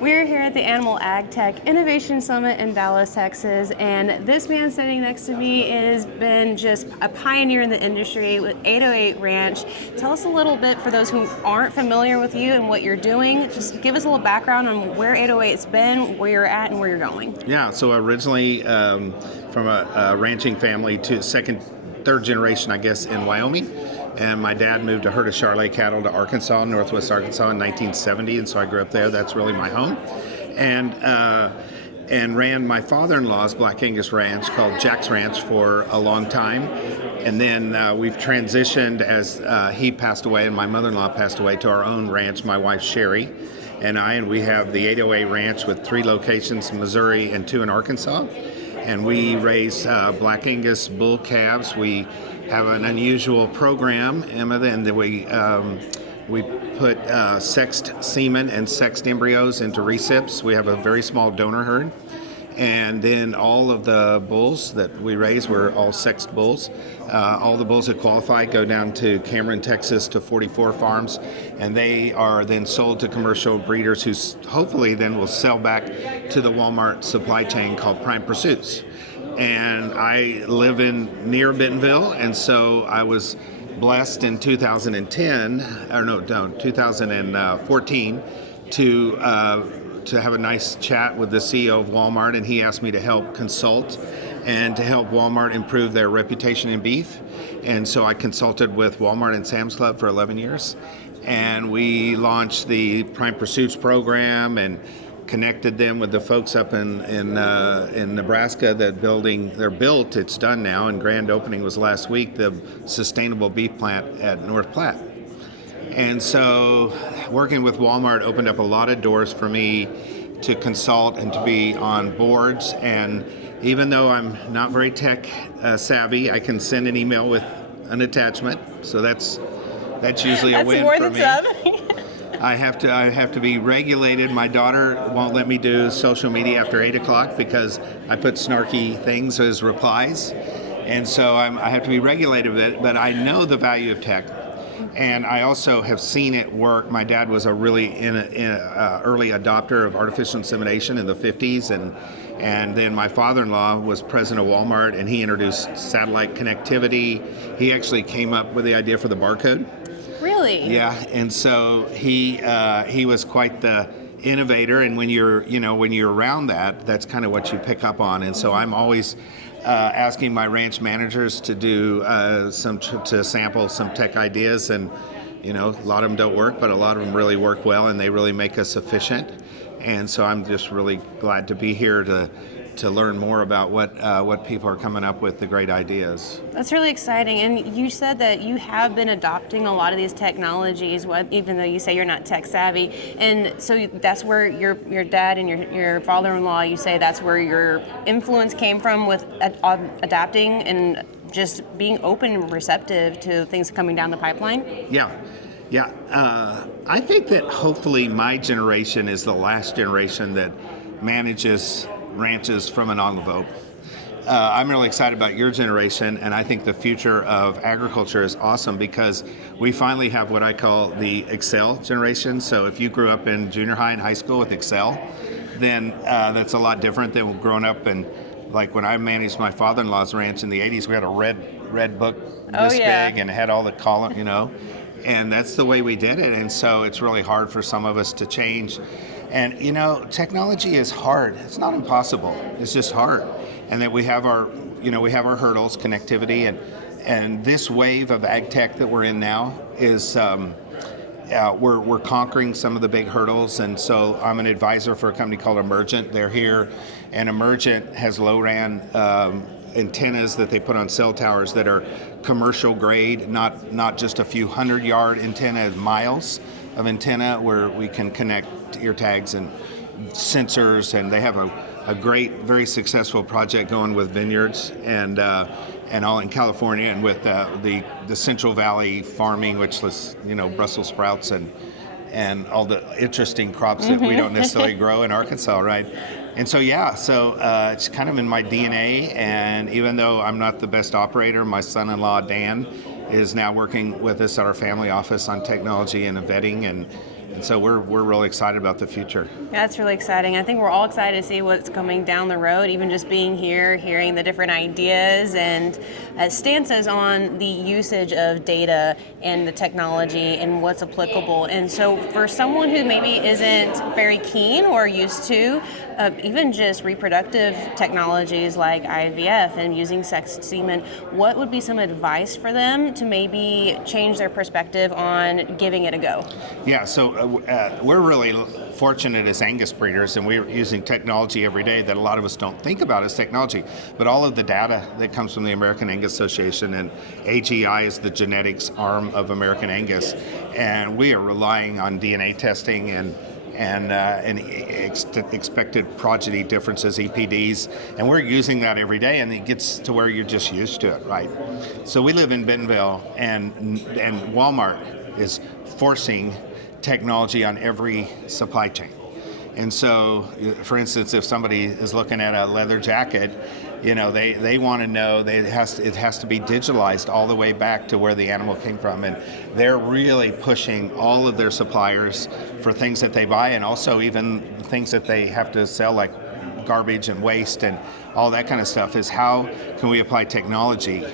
We're here at the Animal AgTech Innovation Summit in Dallas, Texas, and this man sitting next to me has been just a pioneer in the industry with 808 Ranch. Tell us a little bit, for those who aren't familiar with you and what you're doing, just give us a little background on where 808's been, where you're at, and where you're going. Yeah, so originally from a ranching family to third generation, I guess, in Wyoming. And my dad moved a herd of Charolais cattle to Arkansas, northwest Arkansas, in 1970, and so I grew up there. That's really my home. And ran my father-in-law's Black Angus ranch called Jack's Ranch for a long time. And then we've transitioned as he passed away and my mother-in-law passed away to our own ranch, my wife Sherry and we have the 808 Ranch with 3 locations in Missouri and 2 in Arkansas. And we raise Black Angus bull calves. We have an unusual program, Emma, and we put sexed semen and sexed embryos into recips. We have a very small donor herd. And then all of the bulls that we raise were all sexed bulls. All the bulls that qualify go down to Cameron, Texas to 44 farms, and they are then sold to commercial breeders who hopefully then will sell back to the Walmart supply chain called Prime Pursuits. And I live near Bentonville, and so I was blessed in 2014 to have a nice chat with the CEO of Walmart, and he asked me to help consult and to help Walmart improve their reputation in beef. And so I consulted with Walmart and Sam's Club for 11 years, and we launched the Prime Pursuits program and connected them with the folks up in Nebraska that they're built, it's done now, and grand opening was last week, the sustainable beef plant at North Platte. And so working with Walmart opened up a lot of doors for me to consult and to be on boards. And even though I'm not very tech savvy, I can send an email with an attachment. So that's usually a win for me. I have to be regulated. My daughter won't let me do social media after 8 o'clock because I put snarky things as replies. And so I have to be regulated with it, but I know the value of tech. And I also have seen it work. My dad was a really early adopter of artificial insemination in the 50s, and then my father-in-law was president of Walmart, and he introduced satellite connectivity. He actually came up with the idea for the barcode. Really? Yeah, and so he was quite the innovator. And when you're around that, that's kind of what you pick up on. And so I'm always asking my ranch managers to do to sample some tech ideas, and a lot of them don't work, but a lot of them really work well, and they really make us efficient. And so I'm just really glad to be here to learn more about what people are coming up with, the great ideas. That's really exciting. And you said that you have been adopting a lot of these technologies, even though you say you're not tech savvy. And so that's where your dad and your father-in-law, you say that's where your influence came from with adapting and just being open and receptive to things coming down the pipeline? Yeah. I think that hopefully my generation is the last generation that manages ranches from an envelope. I'm really excited about your generation, and I think the future of agriculture is awesome because we finally have what I call the Excel generation. So if you grew up in junior high and high school with Excel, then that's a lot different than growing up in, like when I managed my father-in-law's ranch in the 80s, we had a red book this big and it had all the column, and that's the way we did it. And so it's really hard for some of us to change. And technology is hard. It's not impossible. It's just hard. And that we have our hurdles, connectivity, and this wave of ag tech that we're in now is we're conquering some of the big hurdles. And so I'm an advisor for a company called Emergent. They're here, and Emergent has low-ran antennas that they put on cell towers that are commercial grade, not just a few 100-yard antenna, miles of antenna where we can connect ear tags and sensors. And they have a great, very successful project going with vineyards and all in California, and with the Central Valley farming, which was Brussels sprouts and all the interesting crops that we don't necessarily grow in Arkansas, right? And so it's kind of in my DNA. And even though I'm not the best operator, my son-in-law Dan is now working with us at our family office on technology and vetting, And so we're really excited about the future. That's really exciting. I think we're all excited to see what's coming down the road, even just being here, hearing the different ideas and stances on the usage of data and the technology and what's applicable. And so for someone who maybe isn't very keen or used to even just reproductive technologies like IVF and using sexed semen, what would be some advice for them to maybe change their perspective on giving it a go? Yeah, so we're really fortunate as Angus breeders, and we're using technology every day that a lot of us don't think about as technology. But all of the data that comes from the American Angus Association, and AGI is the genetics arm of American Angus, and we are relying on DNA testing and expected progeny differences, EPDs, and we're using that every day, and it gets to where you're just used to it, right? So we live in Bentonville, and Walmart is forcing technology on every supply chain. And so, for instance, if somebody is looking at a leather jacket, they want to know it has to be digitalized all the way back to where the animal came from. And they're really pushing all of their suppliers for things that they buy, and also even things that they have to sell, like garbage and waste and all that kind of stuff, is how can we apply technology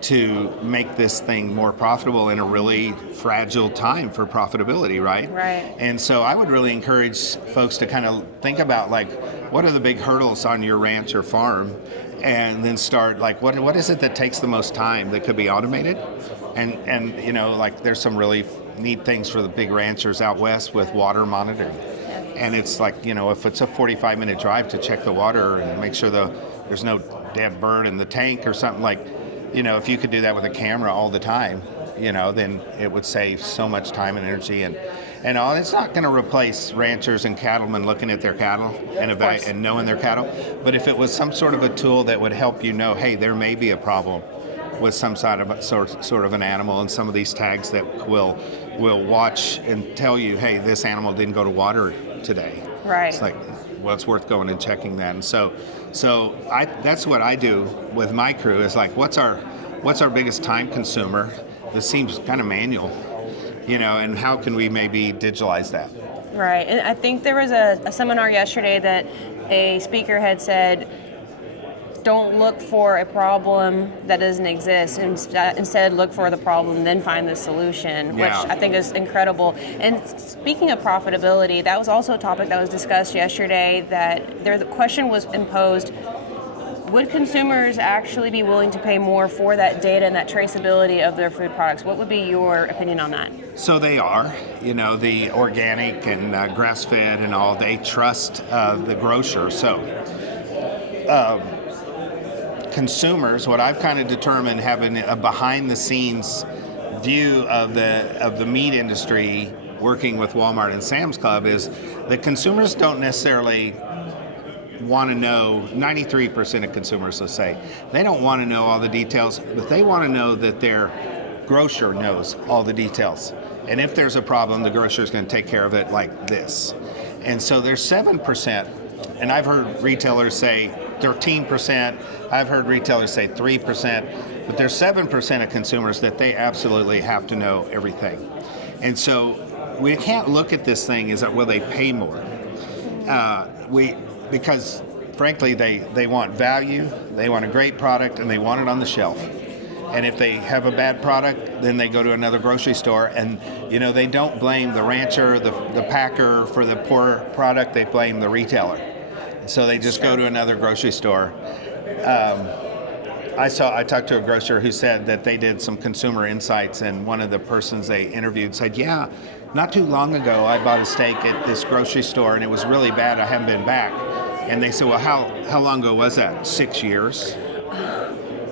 to make this thing more profitable in a really fragile time for profitability, right? Right. And so I would really encourage folks to kind of think about, like, what are the big hurdles on your ranch or farm, and then start, like, what is it that takes the most time that could be automated? And like, there's some really neat things for the big ranchers out west with water monitoring. And it's like, if it's a 45-minute drive to check the water and make sure there's no dead bird in the tank or something, like, if you could do that with a camera all the time, then it would save so much time and energy. And all. It's not going to replace ranchers and cattlemen looking at their cattle and knowing their cattle. But if it was some sort of a tool that would help hey, there may be a problem with some sort of an animal, and some of these tags that will watch and tell you, hey, this animal didn't go to water today. Right. It's like, well, it's worth going and checking that. And so that's what I do with my crew, is like, what's our biggest time consumer? This seems kind of manual, and how can we maybe digitalize that? Right. And I think there was a seminar yesterday that a speaker had said, don't look for a problem that doesn't exist. Instead, look for the problem, then find the solution, which I think is incredible. And speaking of profitability, that was also a topic that was discussed yesterday, that the question was imposed, would consumers actually be willing to pay more for that data and that traceability of their food products? What would be your opinion on that? So they are, the organic and grass-fed and all, they trust the grocer. So consumers, what I've kind of determined, having a behind-the-scenes view of the meat industry, working with Walmart and Sam's Club, is that consumers don't necessarily want to know, 93% of consumers, let's say, they don't want to know all the details, but they want to know that their grocer knows all the details. And if there's a problem, the grocer is going to take care of it like this. And so there's 7%, and I've heard retailers say 13%, I've heard retailers say 3%, but there's 7% of consumers that they absolutely have to know everything. And so we can't look at this thing as, will they pay more? Because frankly, they want value, they want a great product, and they want it on the shelf. And if they have a bad product, then they go to another grocery store, and they don't blame the rancher, the packer for the poor product, they blame the retailer. So they just go to another grocery store. I talked to a grocer who said that they did some consumer insights, and one of the persons they interviewed said, yeah, not too long ago I bought a steak at this grocery store and it was really bad, I haven't been back. And they said, well, how long ago was that? 6 years?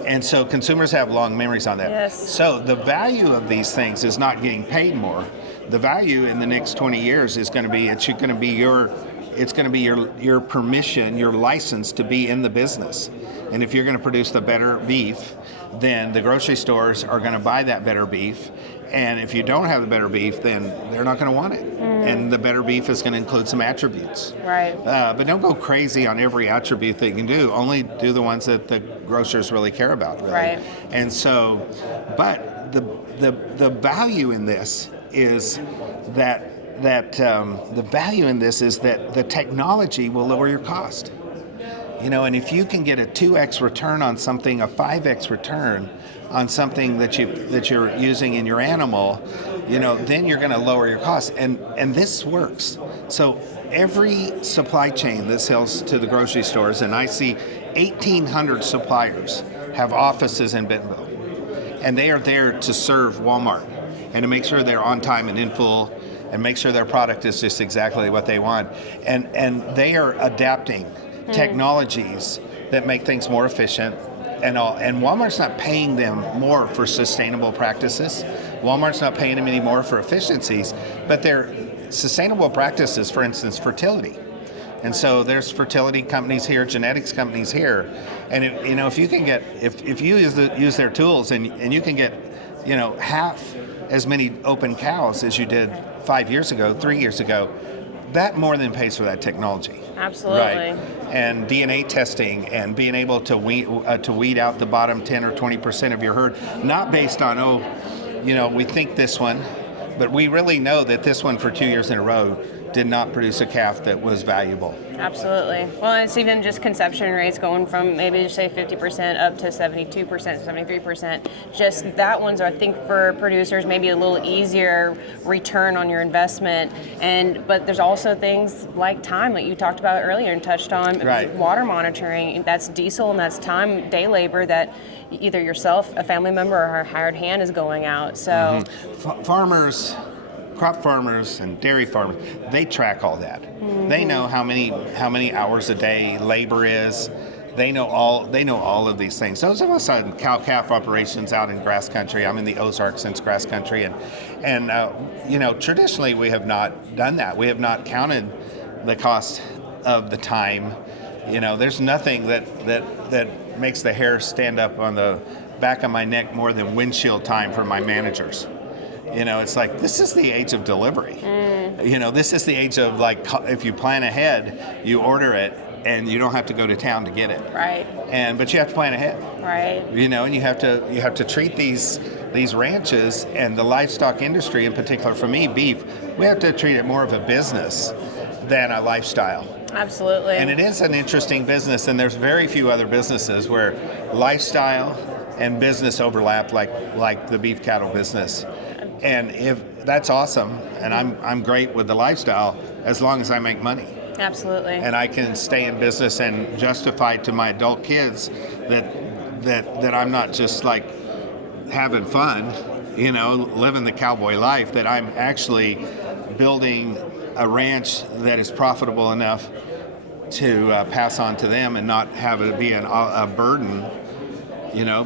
And so consumers have long memories on that. Yes. So the value of these things is not getting paid more. The value in the next 20 years is going to be, it's going to be your permission, your license to be in the business. And if you're going to produce the better beef, then the grocery stores are going to buy that better beef. And if you don't have the better beef, then they're not going to want it. And the better beef is going to include some attributes. Right. But don't go crazy on every attribute that you can do. Only do the ones that the grocers really care about. Really. Right. And so, but the value in this is that the value in this is that the technology will lower your cost. And if you can get a 2x return on something, a 5x return on something that you're using in your animal, then you're going to lower your costs. And this works. So every supply chain that sells to the grocery stores, and I see 1,800 suppliers have offices in Bentonville, and they are there to serve Walmart and to make sure they're on time and in full, and make sure their product is just exactly what they want. And they are adapting technologies that make things more efficient. And Walmart's not paying them more for sustainable practices. Walmart's not paying them any more for efficiencies, but they're sustainable practices, for instance, fertility. And so there's fertility companies here, genetics companies here, and if you can get, if you use their tools and you can get, half as many open cows as you did 5 years ago, 3 years ago, that more than pays for that technology. Absolutely. Right. And DNA testing and being able to weed out the bottom 10 or 20% of your herd, not based on, we think this one, but we really know that this one for 2 years in a row did not produce a calf that was valuable. Absolutely. Well, it's even just conception rates going from maybe say 50% up to 72%, 73%. Just that one's, I think, for producers maybe a little easier return on your investment. But there's also things like time, like you talked about earlier and touched on. Right. Water monitoring. That's diesel and that's time, day labor that either yourself, a family member, or a hired hand is going out. So farmers. Crop farmers and dairy farmers, they track all that. They know how many hours a day labor is. They know all of these things. Those of us on cow-calf operations out in grass country, I'm in the Ozarks since grass country, and traditionally we have not done that. We have not counted the cost of the time. There's nothing that makes the hair stand up on the back of my neck more than windshield time for my managers. It's like, this is the age of delivery. This is the age of, like, if you plan ahead, you order it, and you don't have to go to town to get it. Right. But you have to plan ahead. Right. And you have to treat these ranches and the livestock industry, in particular for me, beef, we have to treat it more of a business than a lifestyle. Absolutely. And it is an interesting business, and there's very few other businesses where lifestyle and business overlap like the beef cattle business. And if that's awesome, and I'm great with the lifestyle as long as I make money. Absolutely. And I can stay in business and justify to my adult kids that I'm not just like having fun, living the cowboy life, that I'm actually building a ranch that is profitable enough to pass on to them and not have it be a burden,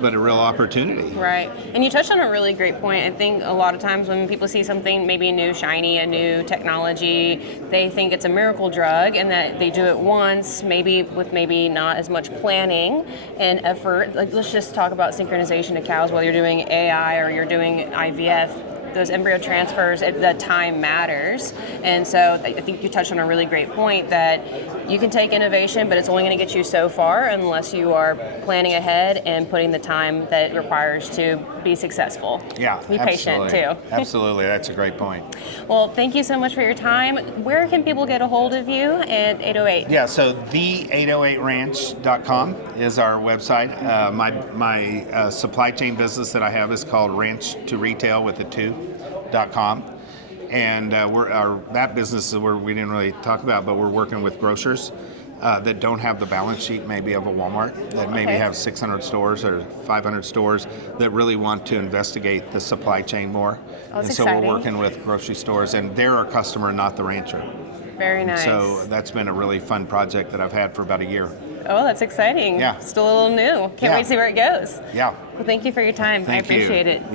but a real opportunity. Right. And you touched on a really great point. I think a lot of times when people see something maybe new, shiny, a new technology, they think it's a miracle drug and that they do it once, maybe with maybe not as much planning and effort. Like, let's just talk about synchronization of cows, whether you're doing AI or you're doing IVF. Those embryo transfers, the time matters. And so I think you touched on a really great point that you can take innovation, but it's only going to get you so far unless you are planning ahead and putting the time that it requires to be successful. Yeah, be patient too. Absolutely, that's a great point. Well, thank you so much for your time. Where can people get a hold of you at 808? Yeah, so the808ranch.com is our website. My supply chain business that I have is called Ranch to Retail with a 2.com. And that business is where we didn't really talk about, but we're working with grocers that don't have the balance sheet maybe of a Walmart, that maybe have 600 stores or 500 stores that really want to investigate the supply chain more. Oh, that's so exciting. We're working with grocery stores, and they're our customer, not the rancher. Very nice. So that's been a really fun project that I've had for about a year. Oh, that's exciting. Yeah. Still a little new. Can't wait to see where it goes. Yeah. Well, thank you for your time. Thank I appreciate you. it.